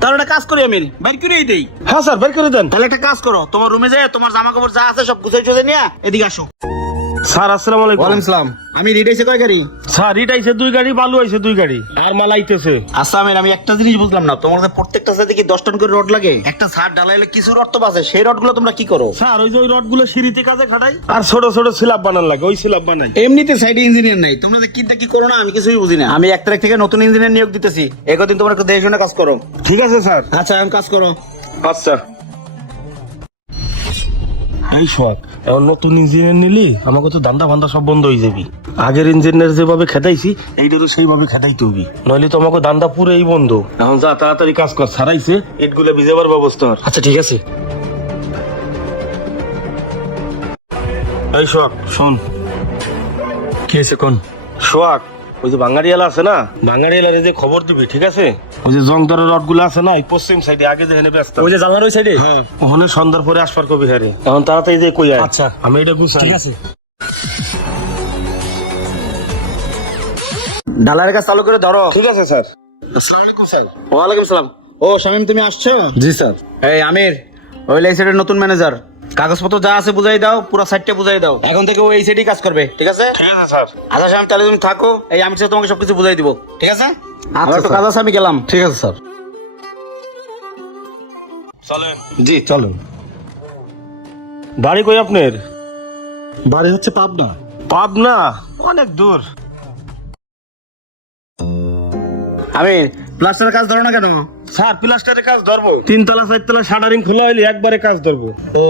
তাহলে একটা কাজ করি, আমি বের করেই দেই। হ্যাঁ স্যার, বের করে দেন। তাহলে একটা কাজ করো, তোমার রুমে যায় তোমার জামা কাপড় যা আছে সব গুছাই চলে নিয়ে এদিকে আসো। স্যার আসসালামু আলাইকুম। ওয়ালাইকুম সালাম। আমি রিড আইছে কয় গাড়ি? স্যার ইট আইছে 2 গাড়ি, বালু আইছে 2 গাড়ি, আর মাল আইতেছে। আচ্ছা আমির, আমি একটা জিনিস বুঝলাম না, তোমাদের প্রত্যেকটা সাথে কি 10 টন করে রড লাগে? একটা ছাদ ঢালাইলে কিছু রড তো বাঁচে, সেই রডগুলো তোমরা কি করো? স্যার ওই যে ওই রডগুলো সিঁড়িতে কাজে খাটাই, আর ছোট ছোট স্ল্যাব বানান লাগে, ওই স্ল্যাব বানাই। এমনিতে সাইডে ইঞ্জিনিয়ার নেই, তোমরা কিটা কি করো না আমি কিছুই বুঝি না। আমি 1 তারিখ থেকে নতুন ইঞ্জিনিয়ার নিয়োগ দিতেছি, একদিন তোমরা একটু দেখে শুনে কাজ করো। ঠিক আছে স্যার। আচ্ছা এখন কাজ করো। আচ্ছা এই শোক, এখন নতুন ইঞ্জিনিয়ার নিলি আমাকে তো দান্দা ফান্দা সব বন্ধ হয়ে যাবি। আগের ইঞ্জিনিয়ার যেভাবে খেতাইছি এইটারও সেইভাবে খেতাইতে হবি, নইলে তো আমাকে দান্দা পুরোই বন্ধ। এখন যা তাড়াতাড়ি কাজ কর, ছাড়াইছে ইটগুলো ভিজাবার ব্যবস্থা কর। আচ্ছা ঠিক আছে। এই শোক শোন। কি আছে কোন? সোহাগ, ওই যে বাঙারিয়ালা আছে না, বাঙারিয়ালারে যে খবর দিবি, ঠিক আছে? ওই যে জংদরের রড গুলো আছে না, এই পশ্চিম সাইডে আগে যেখানে ব্যস্ত, ওই যে জানলার ওই সাইডে। হ্যাঁ, ওখানে সন্ধ্যার পরে আসবার কবি হারে। এখন তাড়াতাড়ি যে কই আয়। আচ্ছা। আমি এটা গুছাই। ঠিক আছে। ডালার কাজ চালু করে ধরো। ঠিক আছে স্যার। আসসালামু আলাইকুম স্যার। ওয়ালাইকুম সালাম। ও শামিম, তুমি আসছো? জি স্যার। এই আমির, ওই এই সাইডের নতুন ম্যানেজার, কাগজপত্র যা আছে বুঝাই দাও, পুরো সাইডটা বুঝাই দাও। এখন থেকে ওই সাইডেই কাজ করবে, ঠিক আছে? ঠিক আছে স্যার। আচ্ছা শামিম, তাহলে তুমি থাকো, এই আমি তোমাকে সবকিছু বুঝাই দিব, ঠিক আছে? আমার একটু স্যার। কাজ আছে, আমি গেলাম। ঠিক আছে স্যার। চলেন। জি চলো। বাড়ি কই আপনার? বাড়ি হচ্ছে পাবনা। পাবনা? অনেক দূর। আমি প্লাস্টারের কাজ ধরো না কেন? স্যার প্লাস্টারের কাজ ধরবো, 3 তলা 4 তলা শাটারিং খোলা হইলে একবারে কাজ ধরবো। ও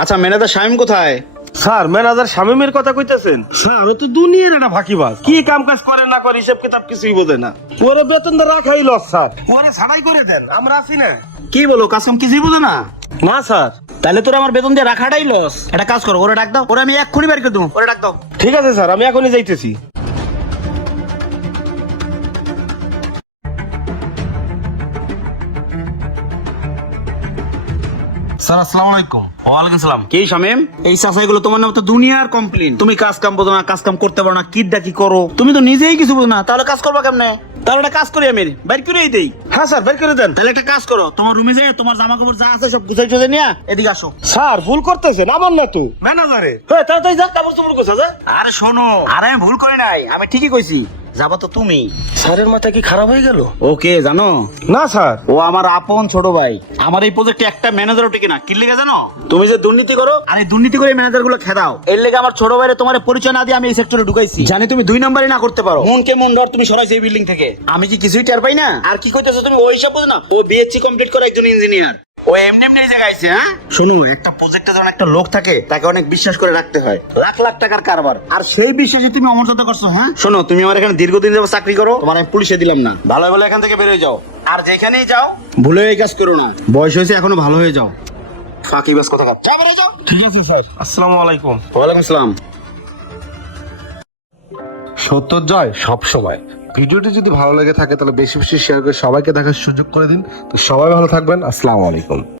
আচ্ছা, ম্যানেজার শামিম কোথায়? স্যার ম্যানেজার শামিমের কথা কইতেছেন? স্যার ও তো দুনিয়ার একটা ফাঁকিবাজ, কি কাম কাজ করে না করে হিসাব কিতাব কিছুই বোঝে না। ওরে বেতন তো রাখাই লস স্যার, ওরে ছাড়াই করে দেন, আমরা আছি না। কি বলো, কাজ কাম কিছুই বোঝে না? না স্যার। তাহলে তোর আমার বেতন দিয়ে রাখাটাই লস। একটা কাজ করো, ওরে ডাক দাও, ওরে আমি এক্ষুনি বের করে দেবো, ওরে ডাক দাও। ঠিক আছে স্যার, আমি এখনই যাইতেছি। স্যার আসসালামু আলাইকুম। ওয়ালাইকুম সালাম। কি শামিম, এই চাচাইগুলো তোমার নামে তো দুনিয়ার কমপ্লেন। তুমি কাজ কাম বোঝো না, কাজ কাম করতে পারো না, কিডা কি করো, তুমি তো নিজেই কিছু বোঝো না, তাহলে কাজ করবা কেমনে? তাহলে একটা কাজ করি, আমি বের করেই দেই। হ্যাঁ স্যার, বের করে দেন। তাহলে একটা কাজ করো, তোমার রুমে যাই তোমার জামা কাপড় যা আছে সব গুছাই চলে নিয়ে এদিকে আসো। স্যার ভুল করতেছেন, আমার না তো ম্যানেজারের। হ্যাঁ তাড়াতাড়ি যা, কাপড় চোপড় গোছা যা। আরে শোনো, আরে আমি ভুল করি নাই, আমি ঠিকই কইছি, যাবা তো তুমি। স্যারের মাথা কি খারাপ হয়ে গেল? ওকে জানো? না স্যার। ও আমার আপন ছোট ভাই। আমার এই প্রজেক্টে একটা ম্যানেজারও টিকে না। কি লেগে জানো? তুমি যে দুর্নীতি করো, আর এই দুর্নীতি করে ম্যানেজার গুলো খেদাও, এর লেগে আমার ছোট ভাইরে তোমার পরিচয় না দিয়ে আমি এই সেক্টরে ঢুকাইছি। জানি তুমি 2 নম্বরই না করতে পারো। মন কে মন ডর তুমি সরাইছো এই বিল্ডিং থেকে, আমি কি কিছুই টের পাই না? আর কি কইতেছো তুমি, ওই সব বুঝো না? ও বিএসসি কমপ্লিট করে একজন ইঞ্জিনিয়ার, ও এমনি এমনি এই জায়গায় আইছে। হ্যাঁ শোনো, একটা প্রজেক্টে যখন একটা লোক থাকে তাকে অনেক বিশ্বাস করে রাখতে হয়, লাখ লাখ টাকার কারবার, আর সেই বিশ্বাসে তুমি অমর্যাদা করছো। হ্যাঁ শোনো, তুমি আমার এখানে দীর্ঘদিন যাবত চাকরি করো, তোমার আমি পুলিশে দিলাম না, ভালো ভালো এখান থেকে বের হয়ে যাও, আর যেখানেই যাও ভুলে এই কাজ করো না, বয়স হয়েছে এখনো, ভালো হয়ে যাও। ফাঁকি বাস কথা যাও, বের হয়ে যাও। ঠিক আছে স্যার। আসসালামু আলাইকুম। ওয়ালাইকুম আসসালাম। সত্যর জয় সব সময়। ভিডিওটি যদি ভালো লেগে থাকে তাহলে বেশি বেশি শেয়ার করে সবাইকে দেখার সুযোগ করে দিন। তো সবাই ভালো থাকবেন। আসসালামু আলাইকুম।